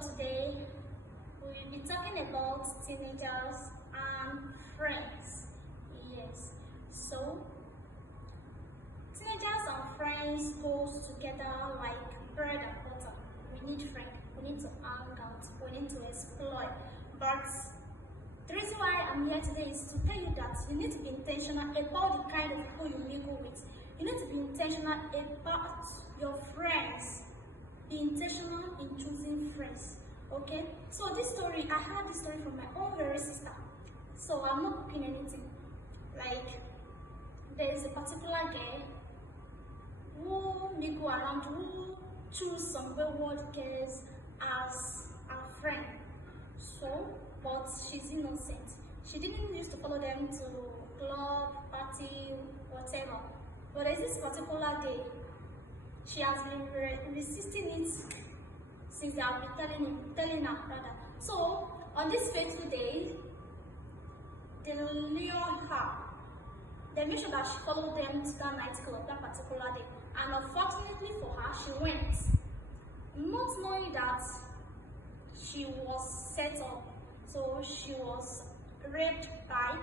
So today we will be talking about teenagers and friends. Yes. So teenagers and friends goes together like bread and butter. We need friends. We need to hang out. We need to explore. But the reason why I'm here today is to tell you that you need to be intentional about the kind of people you mingle with. You need to be intentional about your friends. Be intentional in choosing friends. Okay? So this story, I heard this story from my own very sister. So I'm not cooking anything. Like, there is a particular girl who mingle around, who choose some wayward girls as a friend. So, but she's innocent. She didn't used to follow them to club, party, whatever. But there's this particular day, she has been resisting it since they have been telling her rather. So, on this fateful day, they lure her. They make sure that she followed them to that nightclub that particular day. And unfortunately for her, she went, not knowing that she was set up. So she was raped by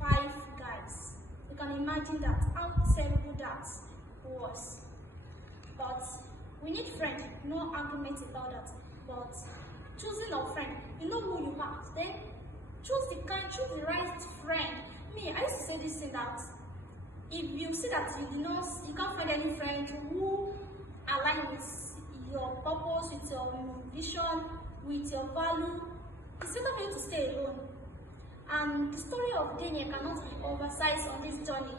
5 guys. You can imagine that, how terrible that was. But we need friends, no argument about that. But choosing a friend, you know who you are, then choose the right friend. Me, I used to say this thing that if you see that you can't find any friend who align with your purpose, with your vision, with your value, it's better for you to stay alone. And the story of Daniel cannot be oversized on this journey.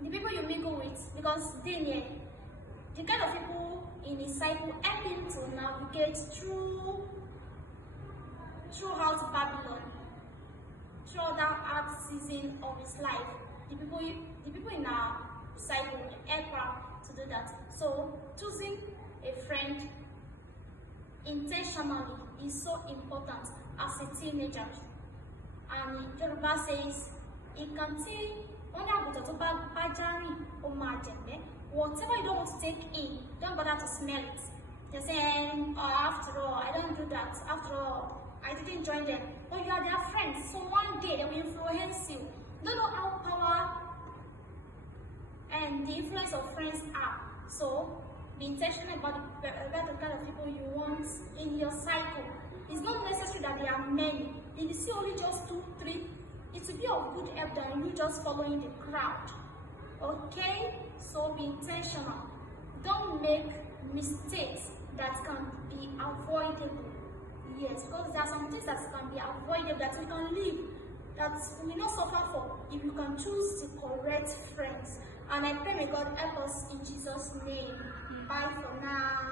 The people you mingle with, because Daniel, the kind of people in his cycle help him to navigate throughout Babylon, throughout that hard season of his life. The people in our cycle help her to do that. So choosing a friend intentionally is so important as a teenager. And Yoruba says, whatever you don't want to take in, don't bother to smell it. You're saying, oh, after all, I don't do that. After all, I didn't join them. But you are their friends, so one day they will influence you. You don't know how power and the influence of friends are. So be intentional about the kind of people you want in your cycle. It's not necessary that there are many. If you see only just 2, 3, it will be of good help than you just following the crowd. Okay? So be intentional. Don't make mistakes that can be avoidable. Yes, because there are some things that can be avoidable that you can live, that you will not suffer for if you can choose the correct friends. And I pray may God help us in Jesus' name. Bye for now.